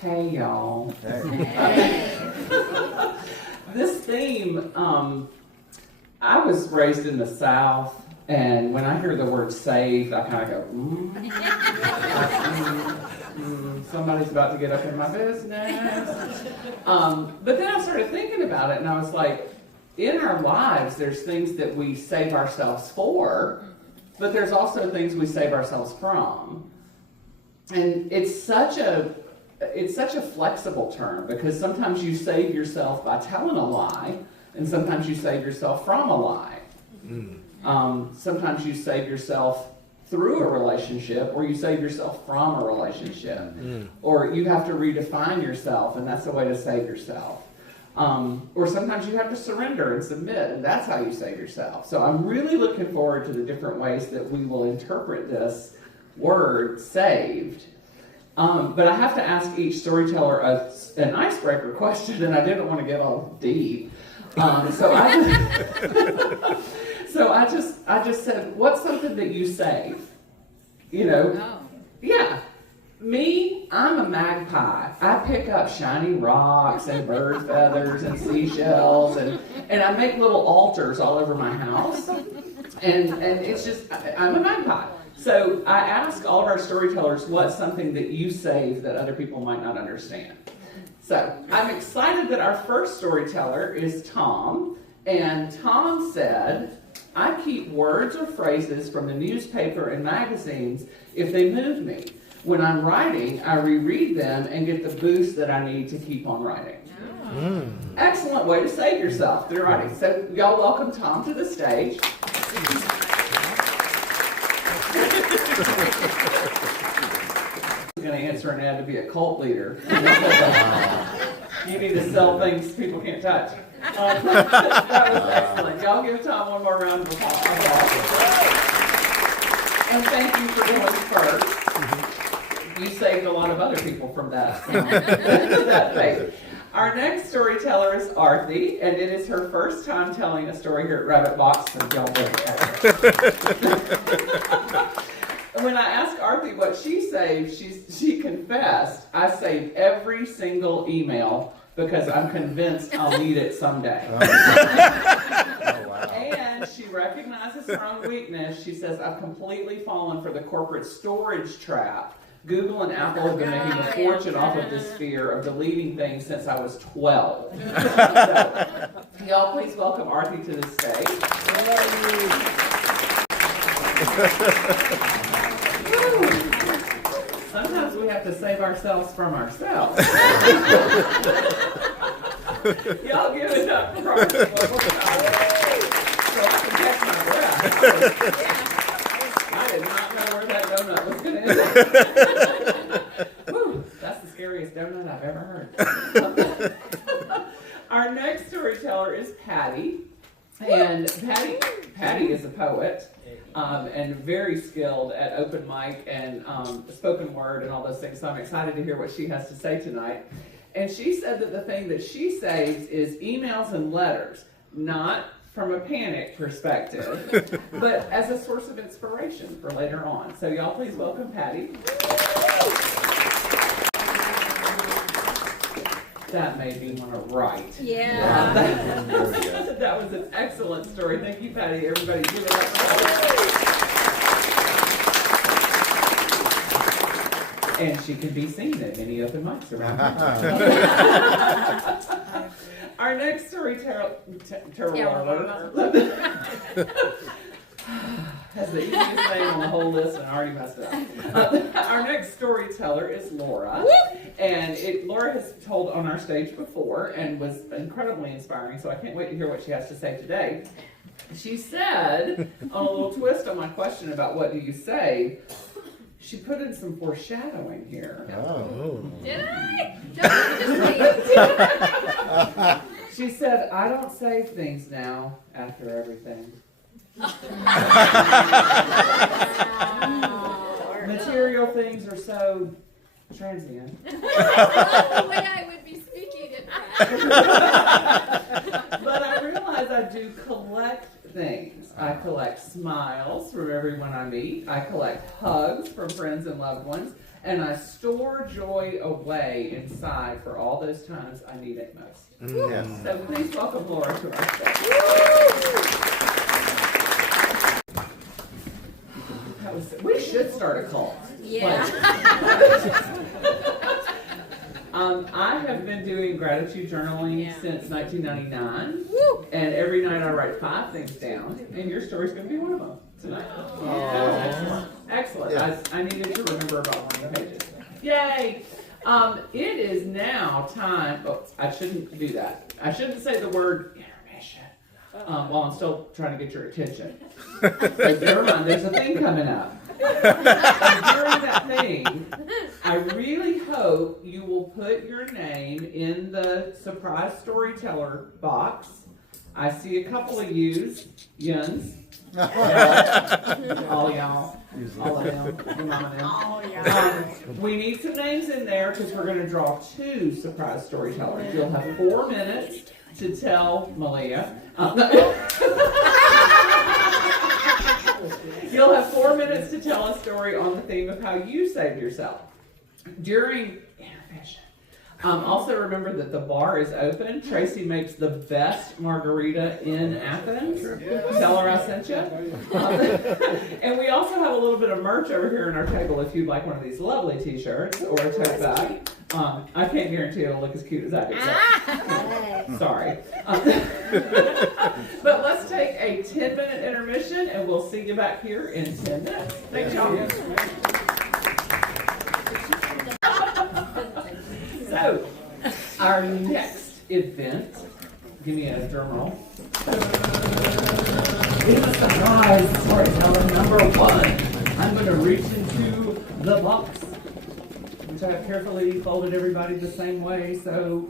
Hey, y'all. This theme, I was raised in the South, and when I hear the word saved, I kind of go, somebody's about to get up in my business. But then I started thinking about it, and I was like, in our lives, there's things that we save ourselves for, but there's also things we save ourselves from. And it's such a flexible term, because sometimes you save yourself by telling a lie, and sometimes you save yourself from a lie. Sometimes you save yourself through a relationship, or you save yourself from a relationship. Or you have to redefine yourself, and that's a way to save yourself. Or sometimes you have to surrender and submit, and that's how you save yourself. So I'm really looking forward to the different ways that we will interpret this word, saved. But I have to ask each storyteller an icebreaker question, and I didn't want to get all deep. So I just said, what's something that you save? You know? Oh. Yeah. Me, I'm a magpie. I pick up shiny rocks and bird feathers and seashells, and I make little altars all over my house. And it's just, I'm a magpie. So I ask all of our storytellers, what's something that you save that other people might not understand? So I'm excited that our first storyteller is Tom. And Tom said, I keep words or phrases from the newspaper and magazines if they move me. When I'm writing, I reread them and get the boost that I need to keep on writing. Oh. Excellent way to save yourself through writing. So y'all welcome Tom to the stage. I'm going to answer an ad to be a cult leader. You need to sell things people can't touch. That was excellent. Y'all give Tom one more round of applause. And thank you for going first. You saved a lot of other people from that phase. Our next storyteller is Arthi, and it is her first time telling a story here at Rabbit Box, so y'all When I asked Arthi what she saved, she confessed, I saved every single email because I'm convinced I'll need it someday. Oh, wow. And she recognizes her own weakness. She says, I've completely fallen for the corporate storage trap. Google and Apple have been making a fortune off of this fear of deleting things since I was 12. So, y'all please welcome Arthi to the stage. Sometimes we have to save ourselves from ourselves. Y'all give it up for Arthi one more time. So I can catch my breath. I did not know where that donut was going to end up. Woo, that's the scariest donut I've ever heard. Our next storyteller is Patty. And Patty is a poet and very skilled at open mic and spoken word and all those things. So I'm excited to hear what she has to say tonight. And she said that the thing that she saves is emails and letters, not from a panic perspective, but as a source of inspiration for later on. So y'all please welcome Patty. That made me want to write. Yeah. That was an excellent story. Thank you, Patty. Everybody give it up for Patty. And she can be seen at any open mics around. Our next storyteller has the easiest name on the whole list, and I already messed it up. Our next storyteller is Laura, and Laura has told on our stage before and was incredibly inspiring, so I can't wait to hear what she has to say today. She said, on a little twist on my question about what do you say, she put in some foreshadowing here. Oh. Did I? No, She said, I don't save things now after everything. Material things are so transient. the way I would be speaking it. But I realize I do collect things. I collect smiles from everyone I meet. I collect hugs from friends and loved ones. and I store joy away inside for all those times I need it most. Yes. So please welcome Laura to our stage. We should start a cult. Yeah. I have been doing gratitude journaling since 1999, Woo. and every night I write 5 things down, and your story's going to be one of them tonight. Excellent. Excellent. Yes. I needed to remember about one of the pages. Yay! It is now time. Oh, I shouldn't do that. I shouldn't say the word intermission while I'm still trying to get your attention. So never mind. There's a thing coming up. And during that thing, I really hope you will put your name in the surprise storyteller box. I see a couple of yuns. All y'all. All of them. Your mama them. Oh, yeah. We need some names in there because we're going to draw 2 surprise storytellers. You'll have 4 minutes to tell Malia. You'll have 4 minutes to tell a story on the theme of how you saved yourself. During intermission. Also remember that the bar is open. Tracy makes the best margarita in Athens. Tell her I sent you. And we also have a little bit of merch over here on our table if you'd like one of these lovely t-shirts or a tote bag. I can't guarantee it'll look as cute as I do. So. Sorry. But let's take a 10-minute intermission and we'll see you back here in 10 minutes. Thanks, y'all. So, our next event, give me a drum roll, is surprise storyteller number 1. I'm going to reach into the box, which I have carefully folded everybody the same way, so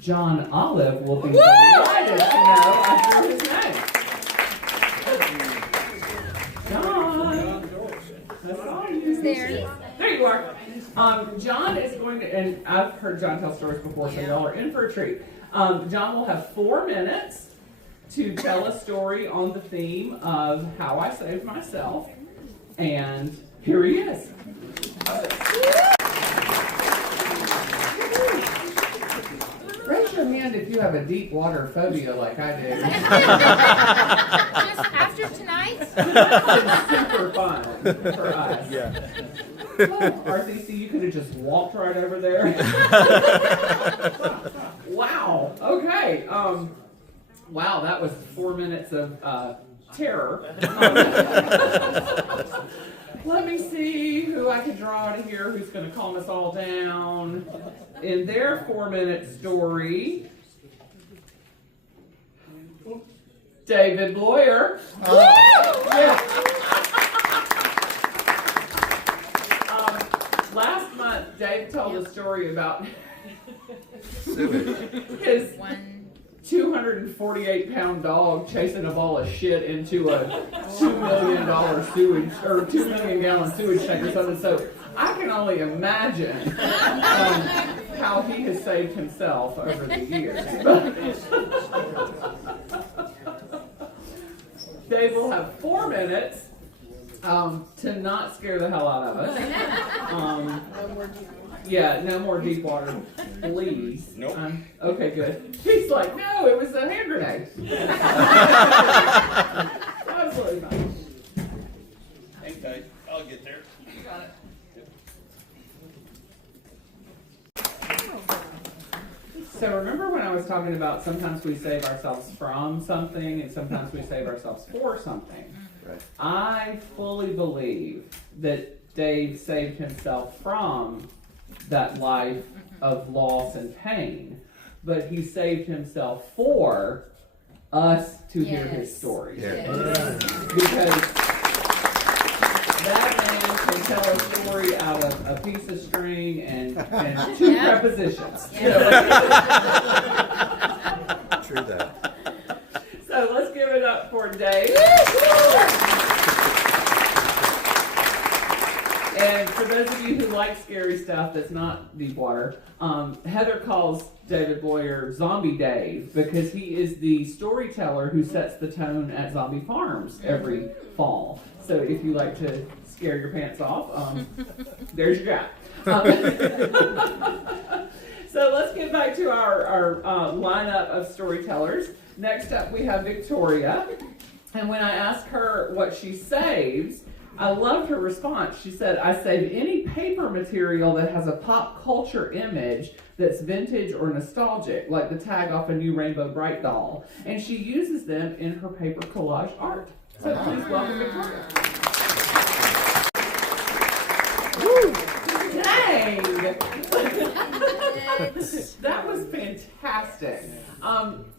John Olive will be delighted to know after his name. John, that's all you. There. There you are. John is going to, and I've heard John tell stories before, so y'all are in for a treat. John will have 4 minutes to tell a story on the theme of how I saved myself. And here he is. Raise your hand if you have a deep water phobia like I do. Just after tonight? It's super fun for us. Yeah. RCC, you could have just walked right over there. Wow. Okay. Wow, that was 4 minutes of terror. Let me see who I can draw out of here who's going to calm us all down. In their 4-minute story, David Bloyer. Yeah. Last month, Dave told a story about his 248-pound dog chasing a ball of shit into a $2 million sewage or 2 million gallon sewage tank or something. So I can only imagine how he has saved himself over the years. Dave will have 4 minutes to not scare the hell out of us. Yeah, no more deep water, please. Nope. Okay, good. He's like, no, it was a hand grenade. Absolutely fine. Hang tight. I'll get there. You got it. So remember when I was talking about sometimes we save ourselves from something and sometimes we save ourselves for something? Right. I fully believe that Dave saved himself from that life of loss and pain, but he saved himself for us to hear his story. Yeah. Because that man can tell a story out of a piece of string and 2 prepositions. True that. So let's give it up for Dave. And for those of you who like scary stuff that's not deep water, Heather calls David Bloyer Zombie Dave because he is the storyteller who sets the tone at Zombie Farms every fall. So if you like to scare your pants off, there's your guy. So let's get back to our lineup of storytellers. Next up, we have Victoria. And when I asked her what she saves, I loved her response. She said, I save any paper material that has a pop culture image that's vintage or nostalgic, like the tag off a new Rainbow Bright doll. And she uses them in her paper collage art. So please welcome Victoria. Woo! Dang! That was fantastic.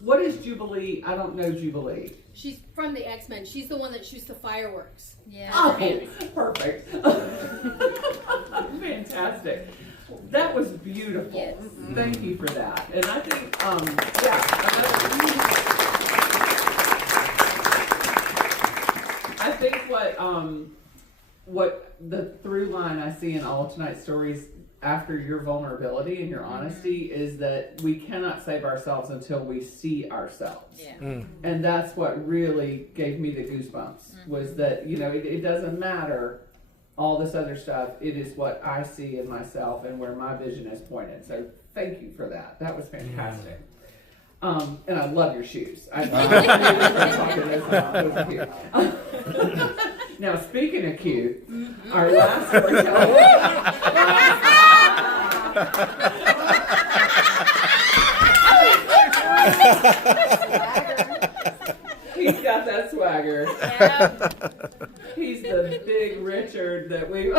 What is Jubilee? I don't know Jubilee. She's from the X-Men. She's the one that shoots the fireworks. Yeah. Oh, perfect. Fantastic. That was beautiful. Yes. Thank you for that. And I think, I think what the through line I see in all of tonight's stories after your vulnerability and your honesty is that we cannot save ourselves until we see ourselves. Yeah. And that's what really gave me the goosebumps, was that, it doesn't matter all this other stuff. It is what I see in myself and where my vision is pointed. So thank you for that. That was fantastic. And I love your shoes. I those cute. Now, speaking of cute, our last storyteller. He's got that swagger. Yeah. He's the big Richard that we.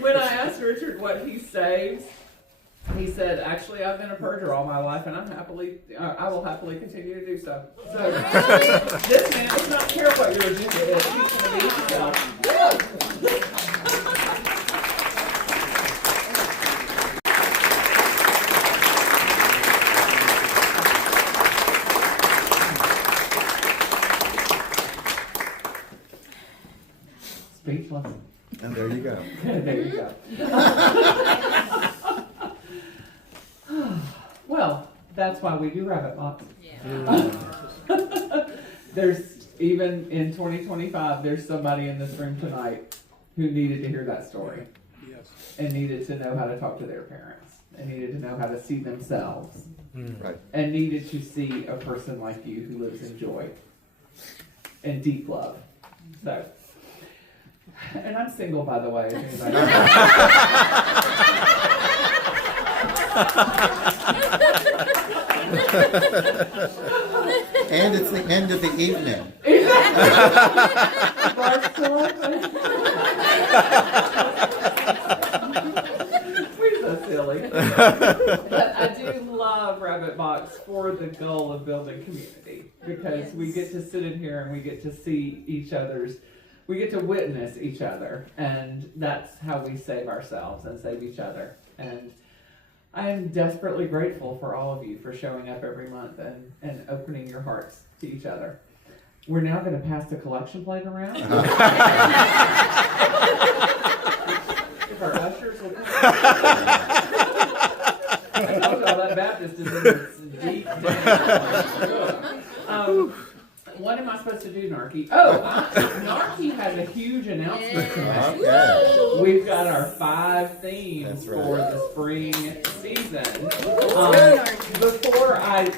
When I asked Richard what he saves, he said, "Actually, I've been a purger all my life, and I will happily continue to do so." So this man does not care what your agenda is. He's going to be himself. Speechless. And there you go. There you go. Well, that's why we do Rabbit Box. Yeah. There's, even in 2025, there's somebody in this room tonight who needed to hear that story. Yes. And needed to know how to talk to their parents. And needed to know how to see themselves. Right. And needed to see a person like you who lives in joy and deep love. So, and I'm single, by the way. If anybody And it's the end of the evening. We're so silly. But I do love Rabbit Box for the goal of building community, because we get to sit in here and we get to see each other's, we get to witness each other, and that's how we save ourselves and save each other. And I am desperately grateful for all of you for showing up every month and opening your hearts to each other. We're now going to pass the collection plate around. If our ushers will come. I told y'all that Baptist is in this deep down. What am I supposed to do, Narky? Narky has a huge announcement tonight. Okay. We've got our 5 themes That's right. for the spring season. Before I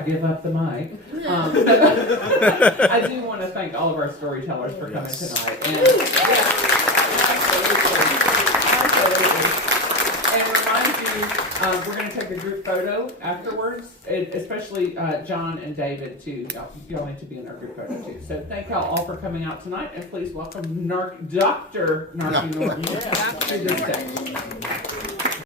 give up the mic, I do want to thank all of our storytellers for coming tonight. And, absolutely. And remind you, we're going to take a group photo afterwards, especially John and David too. Y'all need to be in our group photo too. So thank y'all all for coming out tonight, and please welcome Dr. Narky Norton to the stage.